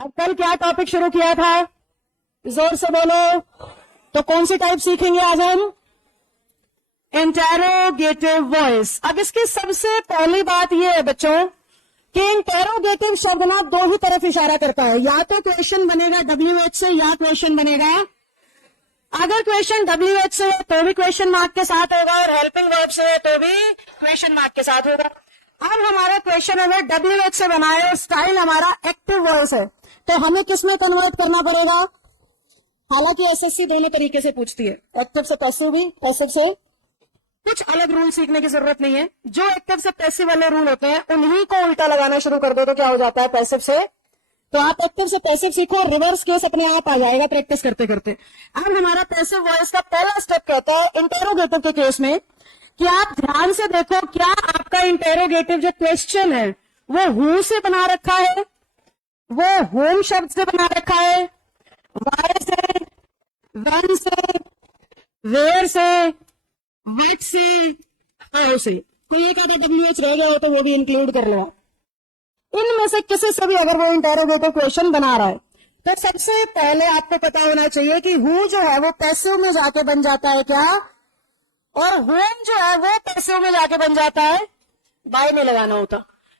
अब कल क्या टॉपिक शुरू किया था, जोर से बोलो। तो कौन सी टाइप सीखेंगे आज हम? Interrogative voice. अब इसकी सबसे पहली बात यह है बच्चों कि इंटेरोगेटिव शब्द ना दो ही तरफ इशारा करता है, या तो क्वेश्चन बनेगा WH से या क्वेश्चन बनेगा, अगर क्वेश्चन WH से है तो भी क्वेश्चन मार्क के साथ होगा और हेल्पिंग वर्ब से है तो भी क्वेश्चन मार्क के साथ होगा। अब हमारा क्वेश्चन अगर WH से बना है और स्टाइल हमारा एक्टिव वॉइस है तो हमें किस में कन्वर्ट करना पड़ेगा? हालांकि SSC दोनों तरीके से पूछती है, एक्टिव से पैसिव भी, पैसिव से। कुछ अलग रूल सीखने की जरूरत नहीं है, जो एक्टिव से पैसिव वाले रूल होते हैं उन्हीं को उल्टा लगाना शुरू कर दो तो क्या हो जाता है पैसिव से। तो आप एक्टिव से पैसिव सीखो, रिवर्स केस अपने आप आ जाएगा प्रैक्टिस करते करते। अब हमारा पैसिव वॉइस का पहला स्टेप कहता है इंटेरोगेटिव के केस में कि आप ध्यान से देखो क्या आपका इंटेरोगेटिव जो क्वेश्चन है वो हु से बना रखा है, वो होम शब्द से बना रखा है, वाई से, व्हेन से, वेयर से, व्हाट से, हाउ से। कोई एक आधा WH रह गया हो तो वो भी इंक्लूड कर लो। इनमें से किसी से भी अगर वो इंटेरोगेटिव क्वेश्चन बना रहा है तो सबसे पहले आपको पता होना चाहिए कि हु जो है वो पैसिव में जाके बन जाता है क्या, और होम जो है वो पैसिव में जाके बन जाता है, बाय नहीं लगाना होता।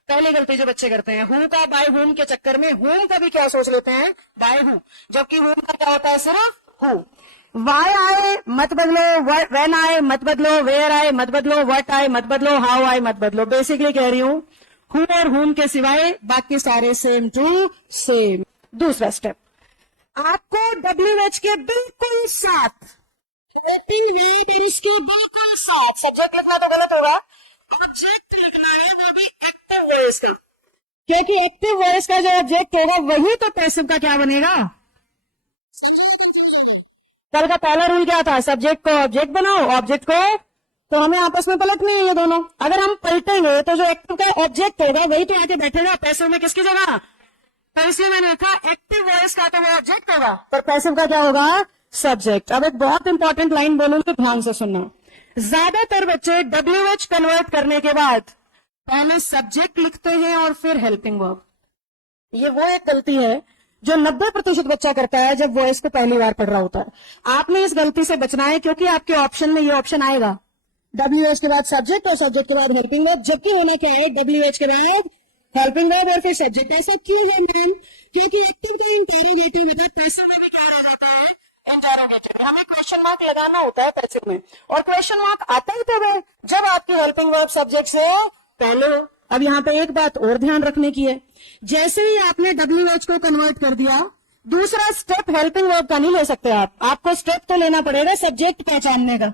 पहली गलती जो बच्चे करते हैं, हु का बाय होम के चक्कर में होम का भी क्या सोच लेते हैं, बाय हूं, जबकि होम का क्या होता है सिर्फ हु। वाई आए मत बदलो, व्हेन आए मत बदलो, वेयर आए मत बदलो, व्हाट आए मत बदलो, हाउ आए मत बदलो। बेसिकली कह रही हूं हु और होम के सिवाय बाकी सारे सेम टू सेम। दूसरा स्टेप, आपको WH के बिल्कुल साथ इसके बिल्कुल साथ सब्जेक्ट लिखना तो गलत होगा, ऑब्जेक्ट लिखना है, वो भी एक्टिव वॉइस का, क्योंकि एक्टिव वॉइस का जो ऑब्जेक्ट होगा वही तो पैसिव का क्या बनेगा। कल का पहला रूल क्या था, सब्जेक्ट को ऑब्जेक्ट बनाओ, ऑब्जेक्ट को, तो हमें आपस में पलटनी है ये दोनों। अगर हम पलटेंगे तो जो एक्टिव का ऑब्जेक्ट होगा वही तो आके बैठेगा पैसिव में किसकी जगह। तो इसलिए मैंने लिखा एक्टिव वॉइस का तो वो ऑब्जेक्ट होगा पर पैसिव का क्या होगा, सब्जेक्ट। अब एक बहुत इंपॉर्टेंट लाइन बोलूंगी, ध्यान से सुनना। ज्यादातर बच्चे WH कन्वर्ट करने के बाद पहले सब्जेक्ट लिखते हैं और फिर हेल्पिंग वर्ब। ये वो एक गलती है जो 90% बच्चा करता है जब वॉइस को पहली बार पढ़ रहा होता है। आपने इस गलती से बचना है क्योंकि आपके ऑप्शन में ये ऑप्शन आएगा, WH के बाद सब्जेक्ट और सब्जेक्ट के बाद हेल्पिंग वर्ब, जबकि होना क्या है WH के बाद हेल्पिंग वर्ब और फिर सब्जेक्ट। ऐसा क्यों है मैम? क्योंकि एक्टिव का इंटेरोगेटिव होता है, पैसिव में भी क्या रह जाता है, इंटेरोगेटिव। हमें क्वेश्चन मार्क लगाना होता है पैसिव में, और क्वेश्चन मार्क आता ही तब है जब आपकी हेल्पिंग वर्ब सब्जेक्ट से पहले हो। अब यहाँ पे एक बात और ध्यान रखने की है, जैसे ही आपने WH को कन्वर्ट कर दिया, दूसरा स्टेप हेल्पिंग वर्ब का नहीं ले सकते आप। आपको स्टेप तो लेना पड़ेगा सब्जेक्ट पहचानने का,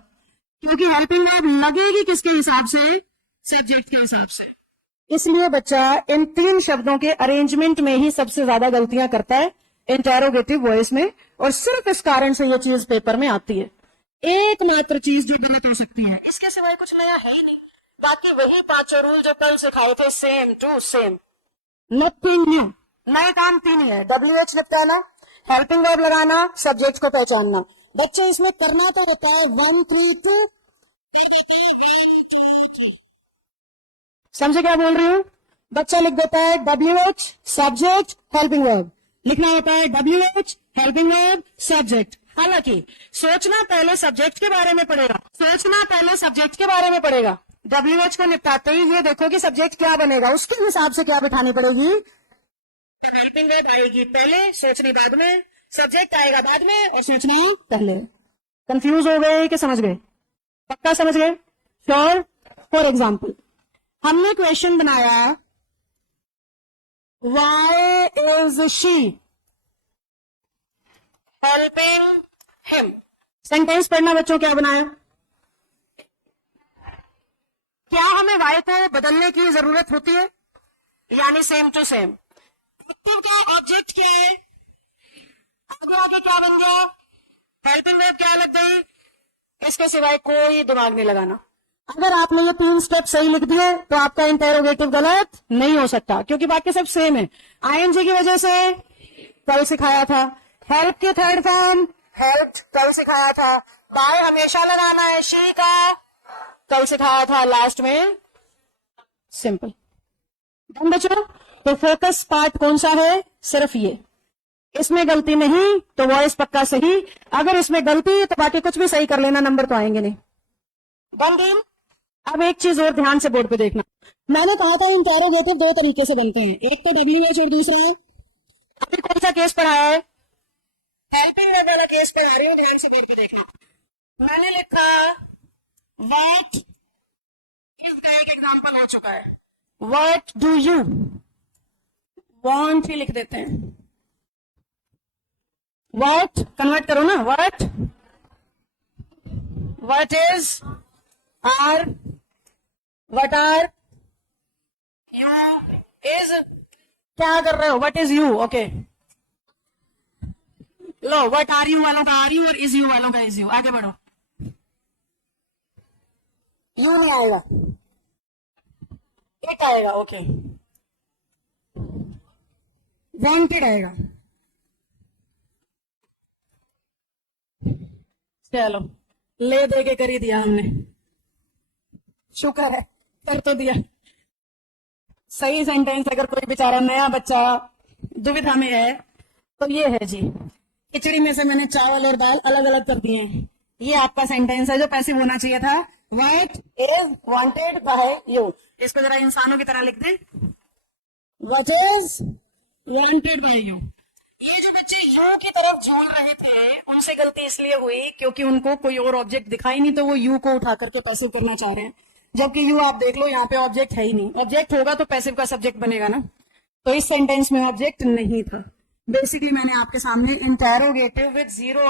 क्योंकि हेल्पिंग वर्ब लगेगी किसके हिसाब से, सब्जेक्ट के हिसाब से। इसलिए बच्चा इन तीन शब्दों के अरेंजमेंट में ही सबसे ज्यादा गलतियां करता है इंटेरोगेटिव वॉइस में, और सिर्फ इस कारण से ये चीज पेपर में आती है। एकमात्र चीज जो गलत हो सकती है, इसके सिवाय कुछ नया है ही नहीं, बाकी वही पांचों रूल जो कल सिखाए थे, same to same, nothing new. नए काम तीन ही है, WH निपटाना, हेल्पिंग वर्ब लगाना, सब्जेक्ट को पहचानना। बच्चे इसमें करना तो होता है 1 3 2। समझे क्या बोल रही हूं? बच्चा लिख देता है WH सब्जेक्ट हेल्पिंग वर्ब, लिखना होता है WH हेल्पिंग वर्ब सब्जेक्ट। हालांकि सोचना पहले सब्जेक्ट के बारे में पड़ेगा, सोचना पहले सब्जेक्ट के बारे में पड़ेगा। WH को निपटाते ही ये देखो कि सब्जेक्ट क्या बनेगा, उसके हिसाब से क्या बिठानी पड़ेगी, हेल्पिंग वर्ब आएगी पहले, सोचनी बाद में, सब्जेक्ट आएगा बाद में और सोचना पहले। कंफ्यूज हो गए कि समझ गए? पक्का समझ गए? श्योर? फॉर एग्जाम्पल हमने क्वेश्चन बनाया, why is she helping him. Sentence पढ़ना बच्चों, क्या बनाया? क्या हमें वाई को बदलने की जरूरत होती है, यानी सेम टू सेम। एक्टिव का ऑब्जेक्ट क्या है, आगे आगे क्या बन गया, हेल्पिंग वर्ब क्या लग गई, इसके सिवाय कोई दिमाग नहीं लगाना। अगर आपने ये तीन स्टेप सही लिख दिए तो आपका इंटेरोगेटिव गलत नहीं हो सकता, क्योंकि बाकी सब सेम है। ING की वजह से कल सिखाया था, हेल्प की थर्ड फॉर्म हेल्प कल सिखाया था, बाय हमेशा लगाना है, शी का कल सिखाया था, लास्ट में सिंपल। बच्चों तो फोकस पार्ट कौन सा है, सिर्फ ये। इसमें गलती नहीं तो वॉइस पक्का सही, अगर इसमें गलती तो बाकी कुछ भी सही कर लेना, नंबर तो आएंगे नहीं। बन गई। अब एक चीज और ध्यान से बोर्ड पे देखना, मैंने कहा था इंटेरोगेटिव दो तरीके से बनते हैं, एक तो WH और दूसरा है, अभी कौन सा केस पढ़ा है, हेल्पिंग वर्ब वाला केस पढ़ा रही हूँ, ध्यान से बोर्ड पे देखना। मैंने लिखा व्हाट, इसका एक एग्जांपल हो चुका है, व्हाट डू यू वांट ही लिख देते हैं, व्हाट कन्वर्ट करो ना, what is are, what are you is, क्या कर रहे हो, व्हाट इज यू, ओके लो, व्हाट आर यू वालों का आर यू और इज यू वालों का इज यू, आगे बढ़ो। यू नहीं आएगा, इट आएगा, ओके, वांटेड आएगा, चलो ले दे के कर ही दिया हमने, शुक्र है कर तो दिया। सही सेंटेंस, अगर कोई बेचारा नया बच्चा दुविधा में है तो ये है जी, खिचड़ी में से मैंने चावल और दाल अलग अलग कर दिए हैं, ये आपका सेंटेंस है जो पैसिव होना चाहिए था, what is wanted bye you, इसको जरा इंसानों की तरह लिख दें, what is wanted bye you. ये जो बच्चे यू की तरफ झूल रहे थे उनसे गलती इसलिए हुई क्योंकि उनको कोई और ऑब्जेक्ट दिखाई नहीं, तो वो यू को उठा करके पैसिव करना चाह रहे हैं, जबकि यू आप देख लो यहाँ पे ऑब्जेक्ट है ही नहीं, ऑब्जेक्ट होगा तो पैसिव का सब्जेक्ट बनेगा ना, तो इस सेंटेंस में ऑब्जेक्ट नहीं था। बेसिकली मैंने आपके सामने इंटेरोगेटिव विद जीरो